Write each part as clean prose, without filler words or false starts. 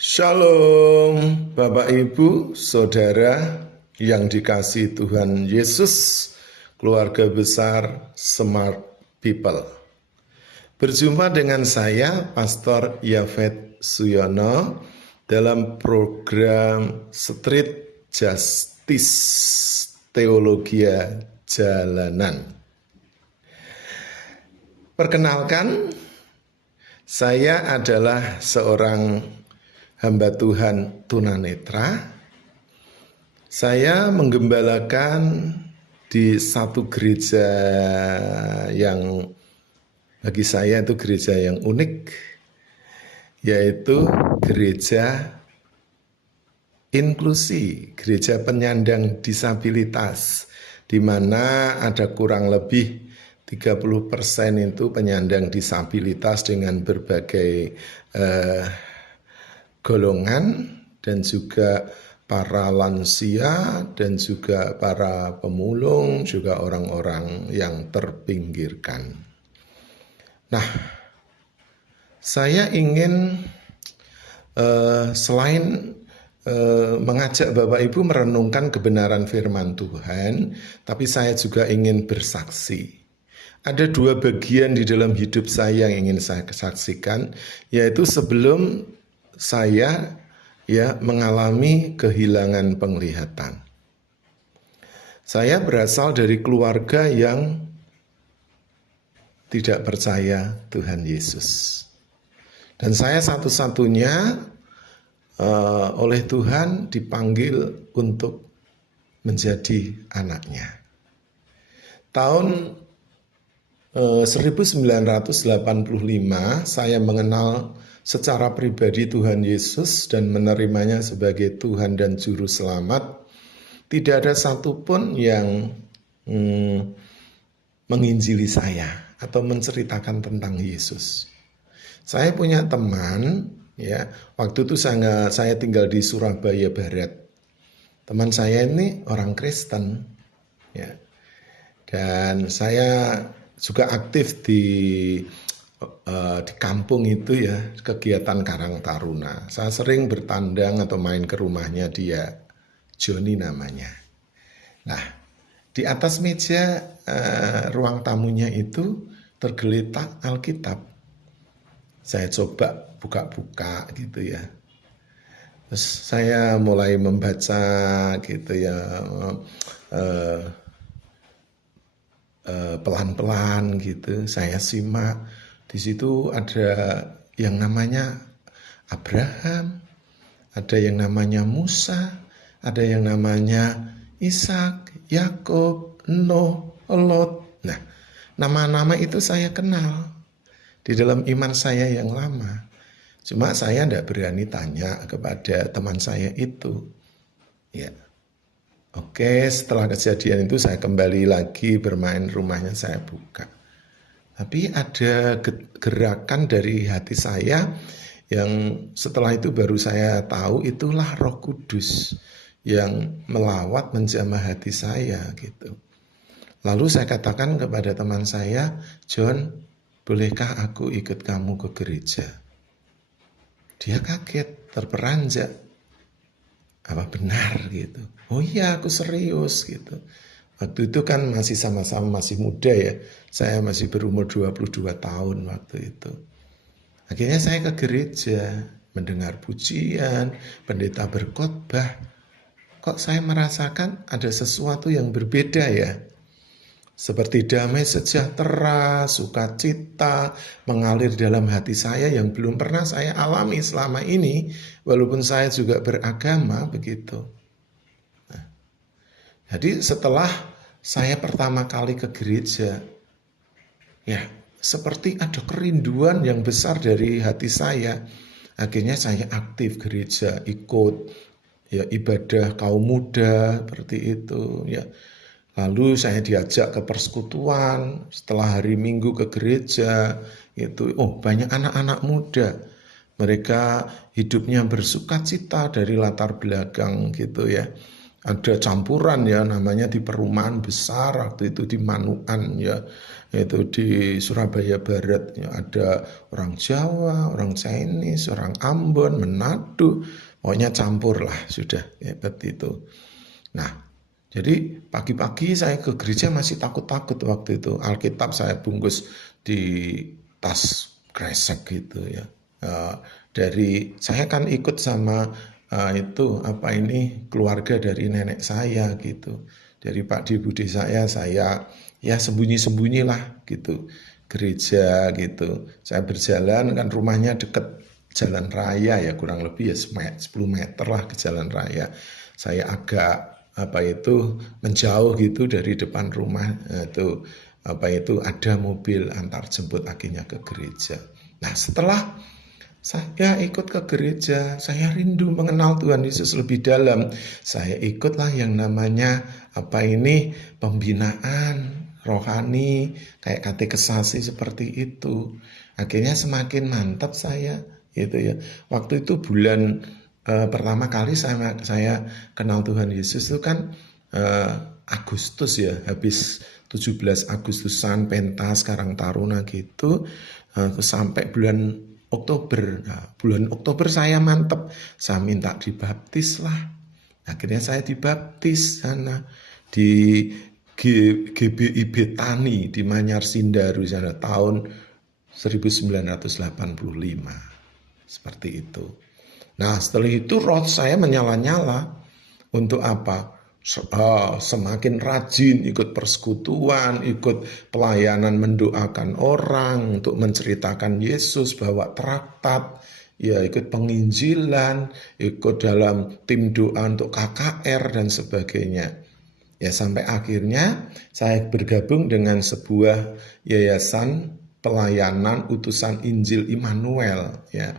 Shalom Bapak Ibu, Saudara yang dikasihi Tuhan Yesus, keluarga besar Smart People. Berjumpa dengan saya, Pastor Yafet Suyono, dalam program Street Justice Teologia Jalanan. Perkenalkan, saya adalah seorang hamba Tuhan tunanetra. Saya menggembalakan di satu gereja yang bagi saya itu gereja yang unik, yaitu gereja inklusi, gereja penyandang disabilitas, di mana ada kurang lebih 30% itu penyandang disabilitas dengan berbagai golongan, dan juga para lansia, dan juga para pemulung, juga orang-orang yang terpinggirkan. Nah, saya ingin selain mengajak Bapak Ibu merenungkan kebenaran firman Tuhan, tapi saya juga ingin bersaksi. Ada dua bagian di dalam hidup saya yang ingin saya saksikan, yaitu sebelum saya mengalami kehilangan penglihatan. Saya berasal dari keluarga yang tidak percaya Tuhan Yesus. Dan saya satu-satunya oleh Tuhan dipanggil untuk menjadi anaknya. Tahun 1985 saya mengenal secara pribadi Tuhan Yesus dan menerimanya sebagai Tuhan dan Juru Selamat. Tidak ada satupun yang menginjili saya atau menceritakan tentang Yesus. Saya punya teman, waktu itu saya tinggal di Surabaya Barat. Teman saya ini orang Kristen, dan saya juga aktif di kampung itu, kegiatan Karang Taruna. Saya sering bertandang atau main ke rumahnya dia, Joni namanya. Nah, di atas meja ruang tamunya itu tergeletak Alkitab. Saya coba buka-buka gitu ya. Terus saya mulai membaca gitu ya, pelan-pelan gitu. Saya simak. Di situ ada yang namanya Abraham, ada yang namanya Musa, ada yang namanya Ishak, Yakub, Nuh, Lot. Nah, nama-nama itu saya kenal di dalam iman saya yang lama. Cuma saya tidak berani tanya kepada teman saya itu. Oke, setelah kejadian itu saya kembali lagi bermain, rumahnya saya buka. Tapi ada gerakan dari hati saya yang setelah itu baru saya tahu itulah Roh Kudus yang melawat menjamah hati saya gitu. Lalu saya katakan kepada teman saya, John, bolehkah aku ikut kamu ke gereja? Dia kaget, terperanjat. Apa benar gitu? Oh iya, aku serius gitu. Waktu itu kan masih sama-sama masih muda ya. Saya masih berumur 22 tahun waktu itu. Akhirnya saya ke gereja, mendengar pujian, pendeta berkhotbah. Kok saya merasakan ada sesuatu yang berbeda ya? Seperti damai sejahtera, sukacita mengalir dalam hati saya yang belum pernah saya alami selama ini, walaupun saya juga beragama begitu. Jadi setelah saya pertama kali ke gereja, seperti ada kerinduan yang besar dari hati saya. Akhirnya saya aktif gereja, ikut ibadah kaum muda seperti itu. Lalu saya diajak ke persekutuan. Setelah hari Minggu ke gereja, banyak anak-anak muda. Mereka hidupnya bersukacita dari latar belakang gitu ya. ada campuran ya, namanya di perumahan besar waktu itu di Manukan ya, itu di Surabaya Barat ya, ada orang Jawa, orang Chinese, orang Ambon, Manado, pokoknya campur lah sudah seperti itu. Nah, jadi pagi-pagi saya ke gereja masih takut-takut waktu itu. Alkitab saya bungkus di tas kresek gitu ya. Dari saya kan ikut sama itu apa ini keluarga dari nenek saya gitu. Dari Pak Di Bude saya ya sembunyi-sembunyilah gitu gereja gitu. Saya berjalan kan rumahnya deket jalan raya ya, kurang lebih ya 10 meter lah ke jalan raya. Saya agak apa itu menjauh gitu dari depan rumah itu apa itu ada mobil antar jemput akhirnya ke gereja. Nah, setelah saya ikut ke gereja, saya rindu mengenal Tuhan Yesus lebih dalam. Saya ikutlah yang namanya apa ini pembinaan rohani kayak katekesasi seperti itu. Akhirnya semakin mantap saya gitu ya. Waktu itu bulan pertama kali saya kenal Tuhan Yesus itu kan Agustus ya, habis 17 Agustusan pentas Karang Taruna gitu, sampai bulan Oktober. Nah, bulan Oktober saya mantep, saya minta dibaptis lah. Akhirnya saya dibaptis sana di GBI Tani di Manyar Sindaru sana tahun 1985. Seperti itu. Nah, setelah itu roh saya menyala-nyala. Untuk apa? Semakin rajin ikut persekutuan, ikut pelayanan mendoakan orang, untuk menceritakan Yesus, bawa traktat, ya ikut penginjilan, ikut dalam tim doa untuk KKR dan sebagainya. Ya sampai akhirnya saya bergabung dengan sebuah yayasan pelayanan utusan Injil Immanuel ya.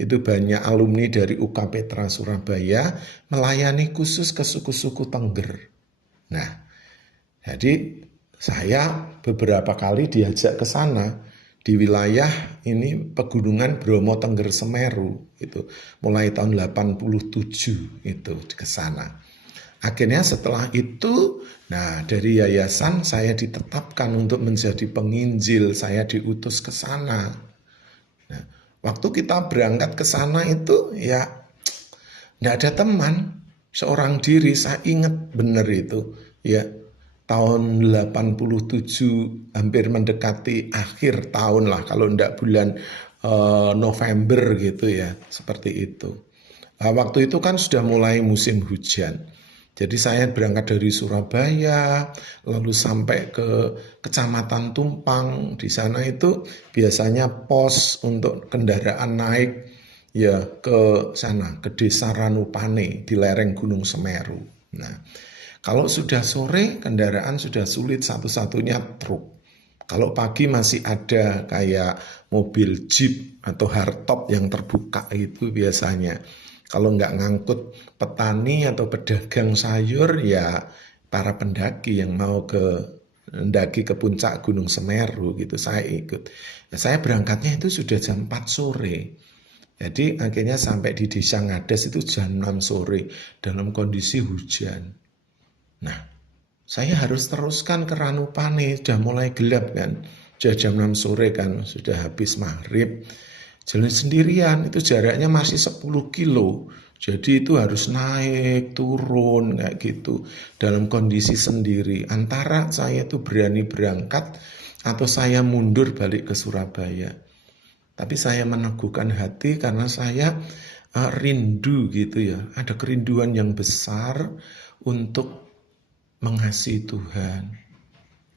Itu banyak alumni dari UK Petra Surabaya melayani khusus ke suku-suku Tengger. Nah, jadi saya beberapa kali diajak ke sana di wilayah ini pegunungan Bromo Tengger Semeru itu mulai tahun 87 itu ke sana. Akhirnya setelah itu, nah dari yayasan saya ditetapkan untuk menjadi penginjil, saya diutus ke sana. Nah, waktu kita berangkat ke sana itu ya nggak ada teman, seorang diri. Saya ingat benar itu ya, tahun 87 hampir mendekati akhir tahun lah, kalau enggak bulan November gitu ya, seperti itu. Nah, waktu itu kan sudah mulai musim hujan. Jadi saya berangkat dari Surabaya, lalu sampai ke Kecamatan Tumpang. Di sana itu biasanya pos untuk kendaraan naik ya ke sana, ke Desa Ranupane di lereng Gunung Semeru. Nah, kalau sudah sore kendaraan sudah sulit, satu-satunya truk. Kalau pagi masih ada kayak mobil jeep atau hardtop yang terbuka itu biasanya. Kalau nggak ngangkut petani atau pedagang sayur ya para pendaki yang mau mendaki ke puncak Gunung Semeru gitu, saya ikut. Ya, saya berangkatnya itu sudah jam 4 sore. Jadi akhirnya sampai di Desa Ngades itu jam 6 sore dalam kondisi hujan. Nah, saya harus teruskan ke Ranupane, sudah mulai gelap kan. Sudah jam 6 sore kan, sudah habis maghrib. Jalan sendirian, itu jaraknya masih 10 kilo. Jadi itu harus naik, turun, kayak gitu. Dalam kondisi sendiri. Antara saya itu berani berangkat, atau saya mundur balik ke Surabaya. Tapi saya meneguhkan hati karena saya rindu gitu ya. Ada kerinduan yang besar untuk mengasihi Tuhan,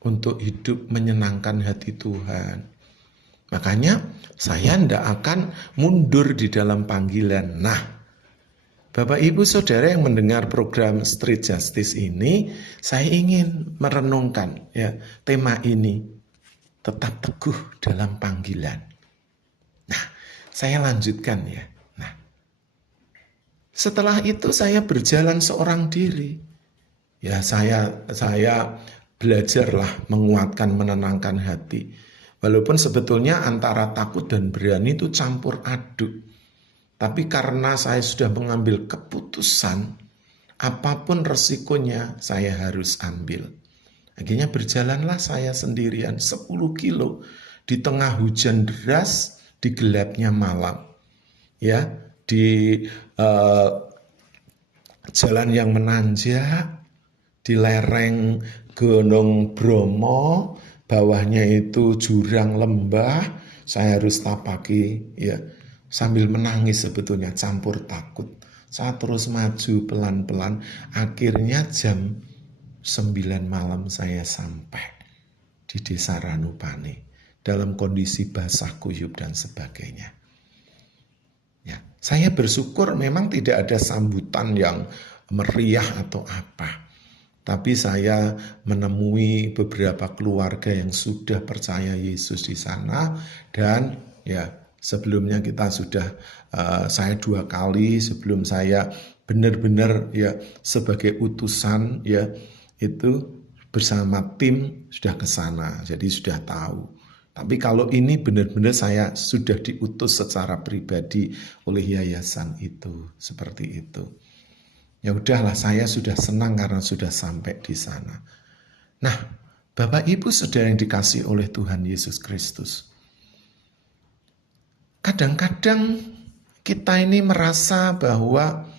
untuk hidup menyenangkan hati Tuhan. Makanya saya tidak akan mundur di dalam panggilan. Nah, Bapak Ibu Saudara yang mendengar program Street Justice ini, saya ingin merenungkan ya tema ini, tetap teguh dalam panggilan. Nah, saya lanjutkan ya. Nah, setelah itu saya berjalan seorang diri. Ya, saya belajarlah menguatkan, menenangkan hati. Walaupun sebetulnya antara takut dan berani itu campur aduk. Tapi karena saya sudah mengambil keputusan, Apapun resikonya saya harus ambil. Akhirnya berjalanlah saya sendirian 10 kilo di tengah hujan deras, di gelapnya malam. Ya, di jalan yang menanjak, di lereng Gunung Bromo, bawahnya itu jurang lembah, saya harus tapaki ya, sambil menangis sebetulnya, campur takut. Saya terus maju pelan-pelan, akhirnya jam 9 malam saya sampai di desa Ranupane dalam kondisi basah kuyup dan sebagainya. Ya, saya bersyukur memang tidak ada sambutan yang meriah atau apa. Tapi saya menemui beberapa keluarga yang sudah percaya Yesus di sana, dan ya sebelumnya kita sudah saya 2 kali sebelum saya benar-benar ya sebagai utusan ya itu bersama tim sudah ke sana, jadi sudah tahu. Tapi kalau ini benar-benar saya sudah diutus secara pribadi oleh yayasan itu, seperti itu. Ya udahlah, saya sudah senang karena sudah sampai di sana. Nah, Bapak Ibu Saudara yang dikasihi oleh Tuhan Yesus Kristus, kadang-kadang kita ini merasa bahwa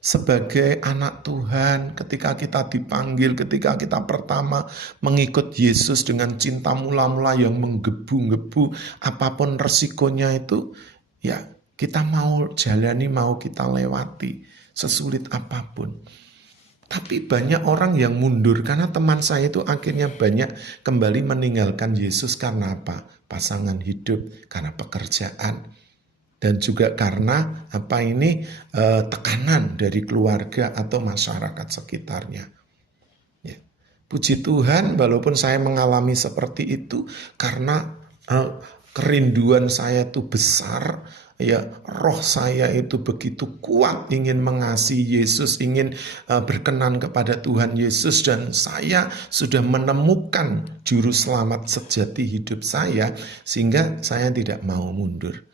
sebagai anak Tuhan, ketika kita dipanggil, ketika kita pertama mengikut Yesus dengan cinta mula-mula yang menggebu-gebu, apapun resikonya itu, ya kita mau jalani, mau kita lewati, sesulit apapun. Tapi banyak orang yang mundur, karena teman saya itu akhirnya banyak kembali meninggalkan Yesus karena apa? Pasangan hidup, karena pekerjaan. Dan juga karena tekanan dari keluarga atau masyarakat sekitarnya. Ya. Puji Tuhan, walaupun saya mengalami seperti itu, karena kerinduan saya itu besar, ya roh saya itu begitu kuat ingin mengasihi Yesus, ingin berkenan kepada Tuhan Yesus, dan saya sudah menemukan juru selamat sejati hidup saya, sehingga saya tidak mau mundur.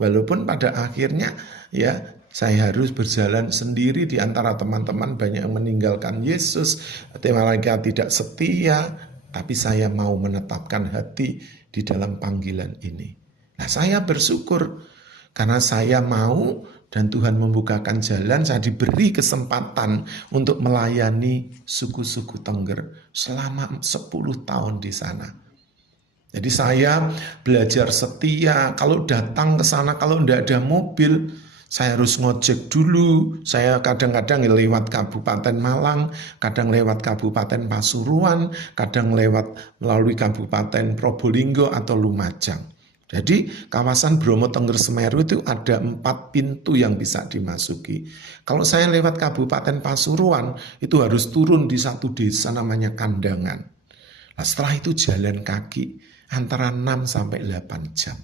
Walaupun pada akhirnya ya saya harus berjalan sendiri di antara teman-teman banyak yang meninggalkan Yesus, mereka tidak setia, tapi saya mau menetapkan hati di dalam panggilan ini. Nah, saya bersyukur karena saya mau dan Tuhan membukakan jalan, saya diberi kesempatan untuk melayani suku-suku Tengger selama 10 tahun di sana. Jadi saya belajar setia, kalau datang ke sana, kalau tidak ada mobil, saya harus ngojek dulu. Saya kadang-kadang lewat Kabupaten Malang, kadang lewat Kabupaten Pasuruan, kadang lewat melalui Kabupaten Probolinggo atau Lumajang. Jadi kawasan Bromo Tengger Semeru itu ada 4 pintu yang bisa dimasuki. Kalau saya lewat Kabupaten Pasuruan, itu harus turun di satu desa namanya Kandangan. Nah, setelah itu jalan kaki antara 6 sampai 8 jam.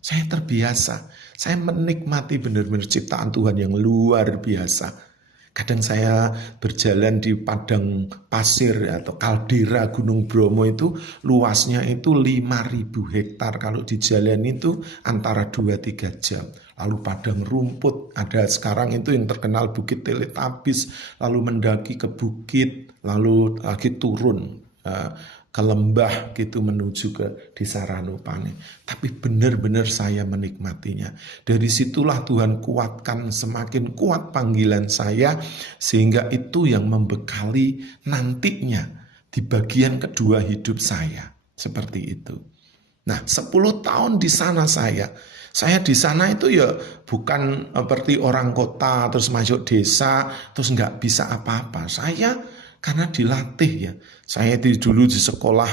Saya terbiasa, saya menikmati benar-benar ciptaan Tuhan yang luar biasa. Kadang saya berjalan di padang pasir atau kaldera Gunung Bromo itu luasnya itu 5.000 hektar. Kalau di jalan itu antara 2-3 jam. Lalu padang rumput, ada sekarang itu yang terkenal Bukit Teletabis, lalu mendaki ke bukit, lalu lagi turun ke lembah gitu menuju ke desa Ranupane. Tapi benar-benar saya menikmatinya. Dari situlah Tuhan kuatkan, semakin kuat panggilan saya, sehingga itu yang membekali nantinya di bagian kedua hidup saya. Seperti itu. Nah, 10 tahun di sana saya di sana itu ya bukan seperti orang kota terus masuk desa terus nggak bisa apa-apa. Saya karena dilatih ya. Saya dulu di sekolah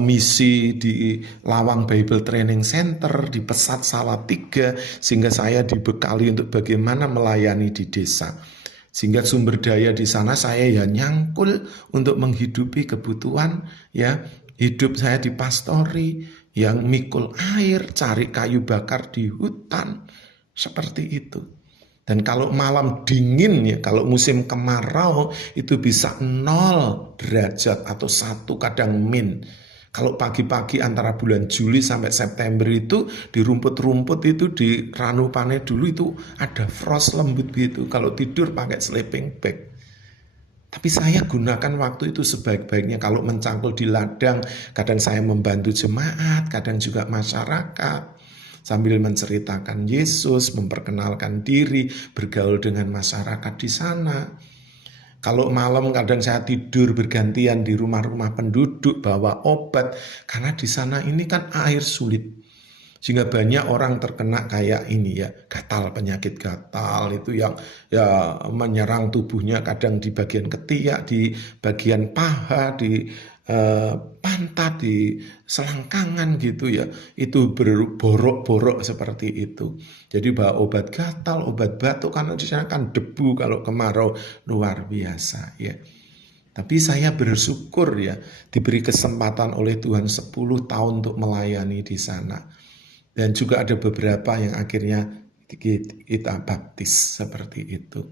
misi di Lawang Bible Training Center, di Pesat Salatiga, sehingga saya dibekali untuk bagaimana melayani di desa. Sehingga sumber daya di sana saya ya nyangkul untuk menghidupi kebutuhan ya hidup saya di pastori, yang mikul air, cari kayu bakar di hutan, seperti itu. Dan kalau malam dingin ya, kalau musim kemarau itu bisa 0 derajat atau 1 kadang min. Kalau pagi-pagi antara bulan Juli sampai September itu di rumput-rumput itu di Ranupane dulu itu ada frost lembut gitu. Kalau tidur pakai sleeping bag. Tapi saya gunakan waktu itu sebaik-baiknya. Kalau mencangkul di ladang, kadang saya membantu jemaat, kadang juga masyarakat. Sambil menceritakan Yesus, memperkenalkan diri, bergaul dengan masyarakat di sana. Kalau malam kadang saya tidur bergantian di rumah-rumah penduduk, bawa obat. Karena di sana ini kan air sulit. Sehingga banyak orang terkena kayak ini ya, gatal, penyakit gatal itu yang ya menyerang tubuhnya, kadang di bagian ketiak, di bagian paha, di pantat, di selangkangan gitu ya. Itu berborok-borok seperti itu. Jadi bawa obat gatal, obat batuk, karena di sana kan debu kalau kemarau luar biasa ya. Tapi saya bersyukur ya diberi kesempatan oleh Tuhan 10 tahun untuk melayani di sana. Dan juga ada beberapa yang akhirnya kita baptis seperti itu.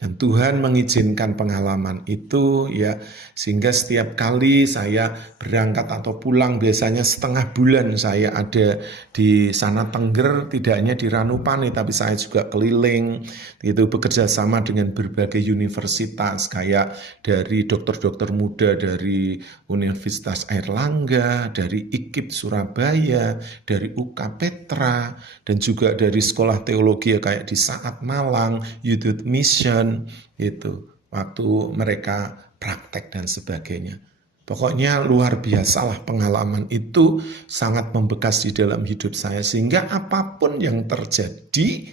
Dan Tuhan mengizinkan pengalaman itu ya, sehingga setiap kali saya berangkat atau pulang, biasanya setengah bulan saya ada di sana Tengger, tidak hanya di Ranupane tapi saya juga keliling itu, bekerja sama dengan berbagai universitas kayak dari dokter-dokter muda dari Universitas Airlangga, dari IKIP Surabaya, dari UK Petra, dan juga dari sekolah teologi kayak di Saat Malang, Youth Mission itu waktu mereka praktek dan sebagainya. Pokoknya luar biasalah pengalaman itu, sangat membekas di dalam hidup saya, sehingga apapun yang terjadi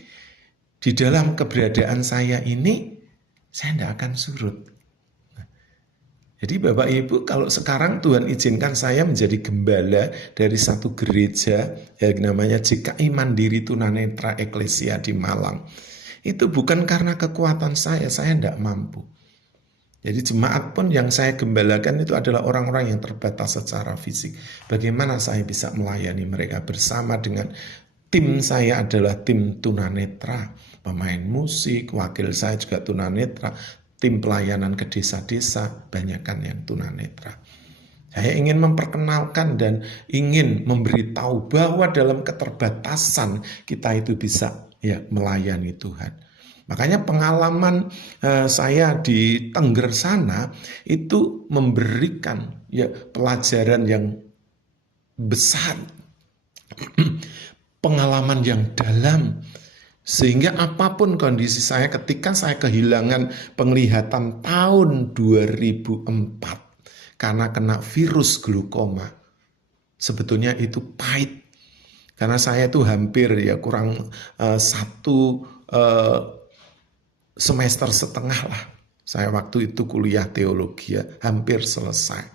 di dalam keberadaan saya ini, saya tidak akan surut. Jadi Bapak Ibu, kalau sekarang Tuhan izinkan saya menjadi gembala dari satu gereja yang namanya JKI Mandiri Tunanetra Eklesia di Malang. Itu bukan karena kekuatan saya tidak mampu. Jadi jemaat pun yang saya gembalakan itu adalah orang-orang yang terbatas secara fisik. Bagaimana saya bisa melayani mereka bersama dengan tim saya adalah tim tunanetra, pemain musik, wakil saya juga tunanetra, tim pelayanan ke desa-desa, banyakkan yang tunanetra. Saya ingin memperkenalkan dan ingin memberitahu bahwa dalam keterbatasan kita itu bisa ya melayani Tuhan. Makanya pengalaman saya di Tengger sana itu memberikan ya pelajaran yang besar, pengalaman yang dalam, sehingga apapun kondisi saya ketika saya kehilangan penglihatan tahun 2004 karena kena virus glukoma, sebetulnya itu pahit. Karena saya itu hampir ya kurang satu semester setengah lah. Saya waktu itu kuliah teologi ya, hampir selesai.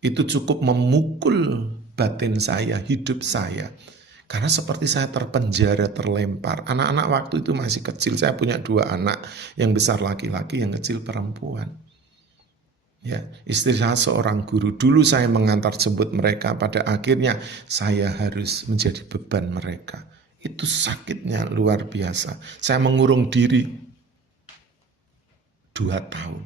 Itu cukup memukul batin saya, hidup saya. Karena seperti saya terpenjara, terlempar. Anak-anak waktu itu masih kecil. Saya punya 2 anak, yang besar laki-laki, yang kecil perempuan. Ya, istri saya seorang guru. Dulu saya mengantar jemput mereka, pada akhirnya saya harus menjadi beban mereka. Itu sakitnya luar biasa. Saya mengurung diri 2 tahun.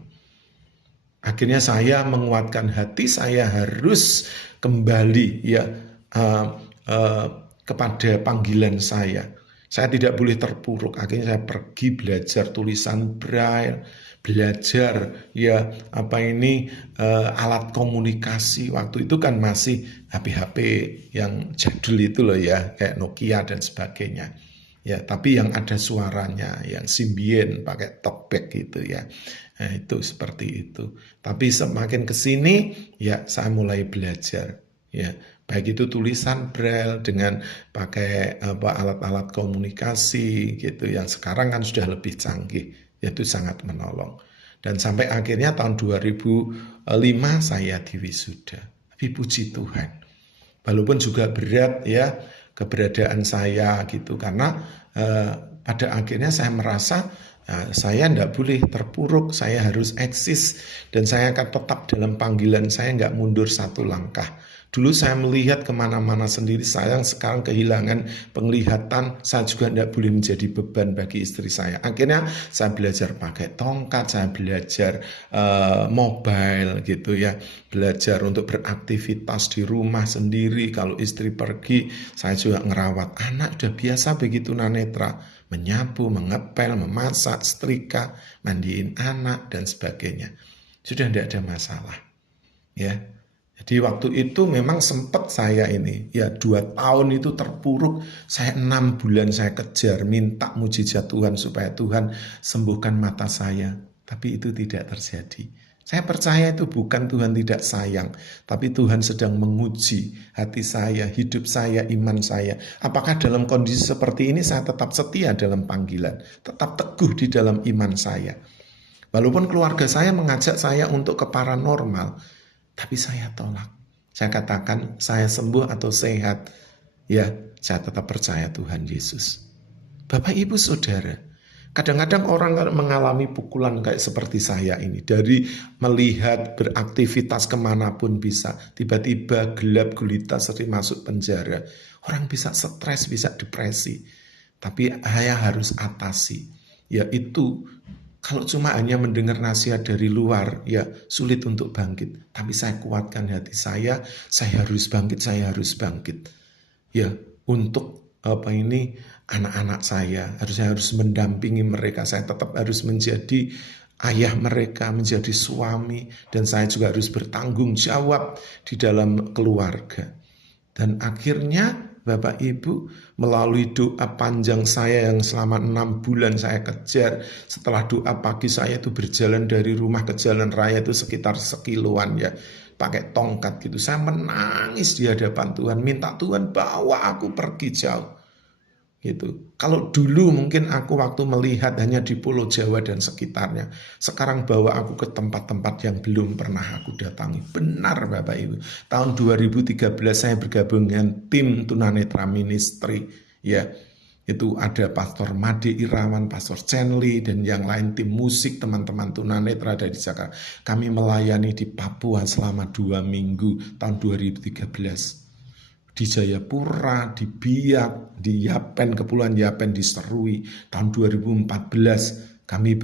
Akhirnya saya menguatkan hati, saya harus kembali ya kepada panggilan saya. Saya tidak boleh terpuruk. Akhirnya saya pergi belajar tulisan braille, belajar ya alat komunikasi. Waktu itu kan masih HP-HP yang jadul itu loh ya, kayak Nokia dan sebagainya. Ya, tapi yang ada suaranya, yang Symbian pakai talkback gitu ya. Nah, itu seperti itu. Tapi semakin ke sini ya saya mulai belajar ya, baik itu tulisan braille dengan pakai alat-alat komunikasi gitu yang sekarang kan sudah lebih canggih, itu sangat menolong. Dan sampai akhirnya tahun 2005 saya diwisuda. Tapi puji Tuhan, walaupun juga berat ya keberadaan saya gitu, karena pada akhirnya saya merasa saya tidak boleh terpuruk, saya harus eksis dan saya akan tetap dalam panggilan saya, nggak mundur 1 langkah. Dulu saya melihat kemana-mana sendiri, sayang sekarang kehilangan penglihatan, saya juga tidak boleh menjadi beban bagi istri saya. Akhirnya saya belajar pakai tongkat, saya belajar mobile gitu ya, belajar untuk beraktivitas di rumah sendiri. Kalau istri pergi, saya juga ngerawat anak, sudah biasa begitu tunanetra, menyapu, mengepel, memasak, setrika, mandiin anak dan sebagainya. Sudah tidak ada masalah ya. Jadi waktu itu memang sempat saya ini, ya 2 tahun itu terpuruk, saya 6 bulan saya kejar, minta mujizat Tuhan supaya Tuhan sembuhkan mata saya. Tapi itu tidak terjadi. Saya percaya itu bukan Tuhan tidak sayang, tapi Tuhan sedang menguji hati saya, hidup saya, iman saya. Apakah dalam kondisi seperti ini saya tetap setia dalam panggilan, tetap teguh di dalam iman saya. Walaupun keluarga saya mengajak saya untuk ke paranormal, tapi saya tolak. Saya katakan saya sembuh atau sehat, ya saya tetap percaya Tuhan Yesus. Bapak Ibu Saudara, kadang-kadang orang mengalami pukulan kayak seperti saya ini. Dari melihat beraktivitas kemanapun bisa, tiba-tiba gelap gulita sering masuk penjara. Orang bisa stres, bisa depresi. Tapi saya harus atasi, yaitu kalau cuma hanya mendengar nasihat dari luar, ya sulit untuk bangkit. Tapi saya kuatkan hati saya harus bangkit, saya harus bangkit. Ya, untuk anak-anak saya harus mendampingi mereka. Saya tetap harus menjadi ayah mereka, menjadi suami, dan saya juga harus bertanggung jawab di dalam keluarga. Dan akhirnya Bapak Ibu, melalui doa panjang saya yang selama 6 bulan saya kejar, setelah doa pagi saya itu berjalan dari rumah ke jalan raya itu sekitar sekiloan ya, pakai tongkat gitu. Saya menangis di hadapan Tuhan, minta Tuhan bawa aku pergi jauh. Gitu. Kalau dulu mungkin aku waktu melihat hanya di Pulau Jawa dan sekitarnya, sekarang bawa aku ke tempat-tempat yang belum pernah aku datangi. Benar Bapak Ibu. Tahun 2013 saya bergabung dengan tim Tunanetra Ministry, ya. Itu ada Pastor Made Irawan, Pastor Chenli, dan yang lain tim musik teman-teman tunanetra dari Jakarta. Kami melayani di Papua selama 2 minggu tahun 2013. Di Jayapura, di Biak, di Yapen, Kepulauan Yapen, di Serui. Tahun 2014 kami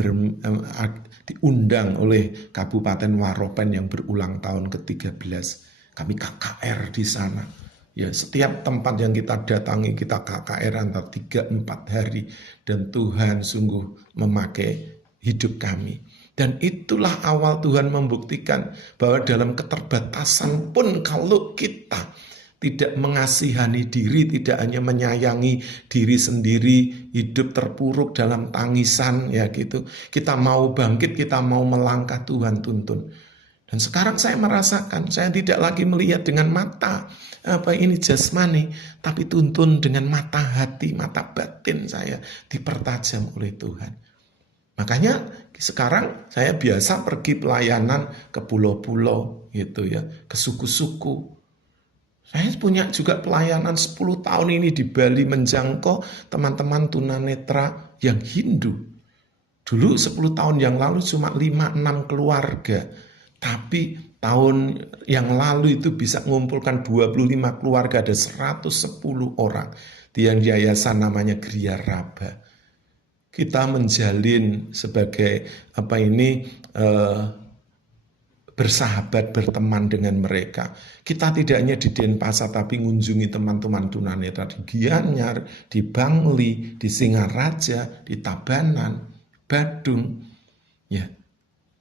diundang oleh Kabupaten Waropen yang berulang tahun ke-13. Kami KKR di sana. Ya, setiap tempat yang kita datangi kita KKR antara 3-4 hari, dan Tuhan sungguh memakai hidup kami. Dan itulah awal Tuhan membuktikan bahwa dalam keterbatasan pun kalau kita tidak mengasihani diri, tidak hanya menyayangi diri sendiri, hidup terpuruk dalam tangisan, ya gitu. Kita mau bangkit, kita mau melangkah, Tuhan tuntun. Dan sekarang saya merasakan, saya tidak lagi melihat dengan mata jasmani, tapi tuntun dengan mata hati, mata batin saya dipertajam oleh Tuhan. Makanya sekarang saya biasa pergi pelayanan ke pulau-pulau gitu ya, ke suku-suku. Saya punya juga pelayanan 10 tahun ini di Bali menjangkau teman-teman tunanetra yang Hindu. Dulu 10 tahun yang lalu cuma 5-6 keluarga. Tapi tahun yang lalu itu bisa mengumpulkan 25 keluarga, ada 110 orang. Di yayasan namanya Gria Raba. Kita menjalin sebagai bersahabat, berteman dengan mereka. Kita tidak hanya di Denpasar, tapi mengunjungi teman-teman tunanetra di Gianyar, di Bangli, di Singaraja, di Tabanan, Badung. Ya.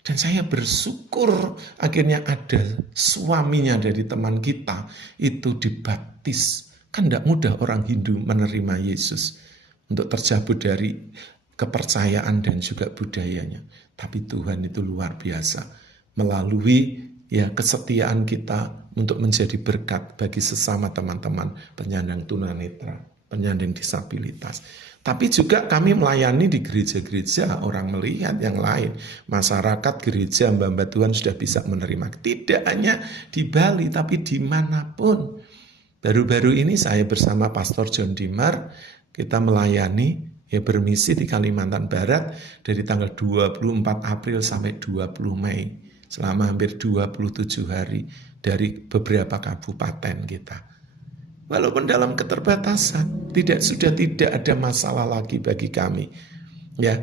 Dan saya bersyukur akhirnya ada suaminya dari teman kita itu dibaptis. Kan tidak mudah orang Hindu menerima Yesus untuk tercabut dari kepercayaan dan juga budayanya. Tapi Tuhan itu luar biasa. Melalui kesetiaan kita untuk menjadi berkat bagi sesama teman-teman penyandang tunanetra, penyandang disabilitas. Tapi juga kami melayani di gereja-gereja, orang melihat yang lain. Masyarakat gereja hamba Tuhan sudah bisa menerima. Tidak hanya di Bali, tapi dimanapun. Baru-baru ini saya bersama Pastor John Dimar, kita melayani bermisi di Kalimantan Barat dari tanggal 24 April sampai 20 Mei. Selama hampir 27 hari. dari beberapa kabupaten kita. Walaupun dalam keterbatasan, sudah tidak ada masalah lagi bagi kami. Ya,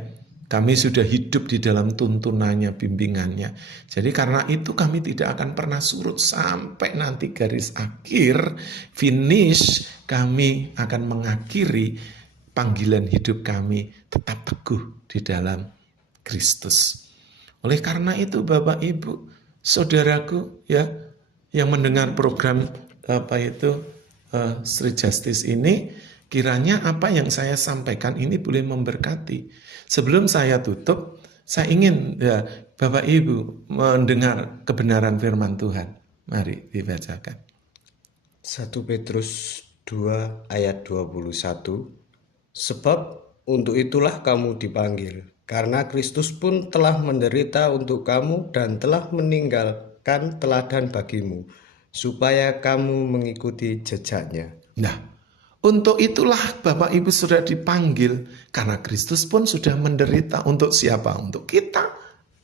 kami sudah hidup di dalam tuntunannya, bimbingannya. Jadi karena itu kami tidak akan pernah surut sampai nanti garis akhir, finish, kami akan mengakhiri panggilan hidup kami tetap teguh di dalam Kristus. Oleh karena itu Bapak Ibu, saudaraku ya, yang mendengar program Street Justice ini, kiranya apa yang saya sampaikan ini boleh memberkati. Sebelum saya tutup, saya ingin ya Bapak Ibu mendengar kebenaran firman Tuhan. Mari dibacakan. 1 Petrus 2 ayat 21. Sebab untuk itulah kamu dipanggil, karena Kristus pun telah menderita untuk kamu dan telah meninggalkan teladan bagimu, supaya kamu mengikuti jejaknya. Nah, untuk itulah Bapak Ibu sudah dipanggil, karena Kristus pun sudah menderita. Untuk siapa? Untuk kita.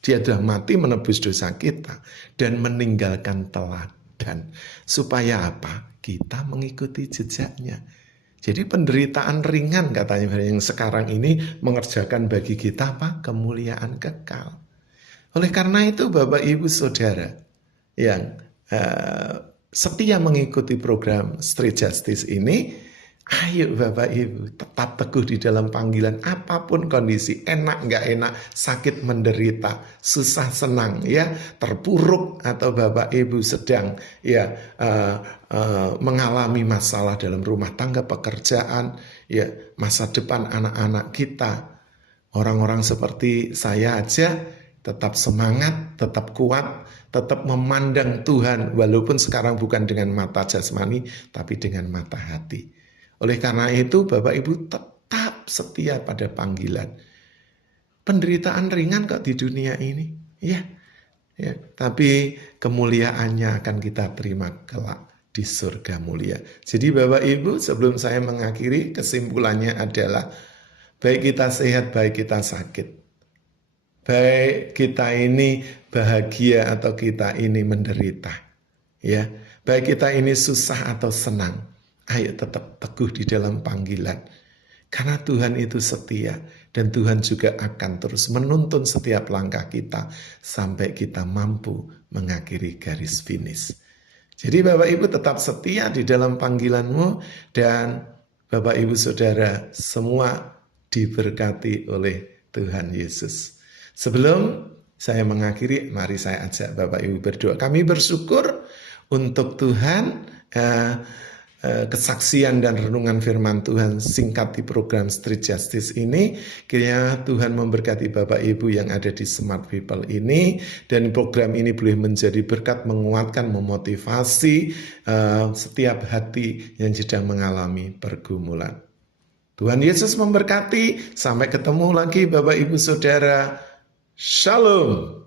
Dia sudah mati menebus dosa kita dan meninggalkan teladan. Supaya apa? Kita mengikuti jejaknya. Jadi penderitaan ringan katanya yang sekarang ini mengerjakan bagi kita apa? Kemuliaan kekal. Oleh karena itu Bapak Ibu Saudara yang setia mengikuti program Street Justice ini, ayo Bapak Ibu tetap teguh di dalam panggilan apapun kondisi, enak nggak enak, sakit menderita, susah senang ya, terpuruk atau Bapak Ibu sedang ya mengalami masalah dalam rumah tangga, pekerjaan, ya masa depan anak-anak kita. Orang-orang seperti saya aja tetap semangat, tetap kuat, tetap memandang Tuhan walaupun sekarang bukan dengan mata jasmani tapi dengan mata hati. Oleh karena itu Bapak Ibu tetap setia pada panggilan. Penderitaan ringan kok di dunia ini, ya. Tapi kemuliaannya akan kita terima kelak di surga mulia. Jadi Bapak Ibu, sebelum saya mengakhiri, kesimpulannya adalah baik kita sehat, baik kita sakit, baik kita ini bahagia atau kita ini menderita, ya, baik kita ini susah atau senang, ayo tetap teguh di dalam panggilan. Karena Tuhan itu setia dan Tuhan juga akan terus menuntun setiap langkah kita sampai kita mampu mengakhiri garis finish. Jadi Bapak Ibu tetap setia di dalam panggilanmu dan Bapak Ibu Saudara semua diberkati oleh Tuhan Yesus. Sebelum saya mengakhiri, mari saya ajak Bapak Ibu berdoa. Kami bersyukur untuk Tuhan, kesaksian dan renungan firman Tuhan singkat di program Street Justice ini. Kiranya Tuhan memberkati Bapak Ibu yang ada di Smart People ini, dan program ini boleh menjadi berkat, menguatkan, memotivasi setiap hati yang sedang mengalami pergumulan. Tuhan Yesus memberkati. Sampai ketemu lagi Bapak Ibu Saudara. Shalom.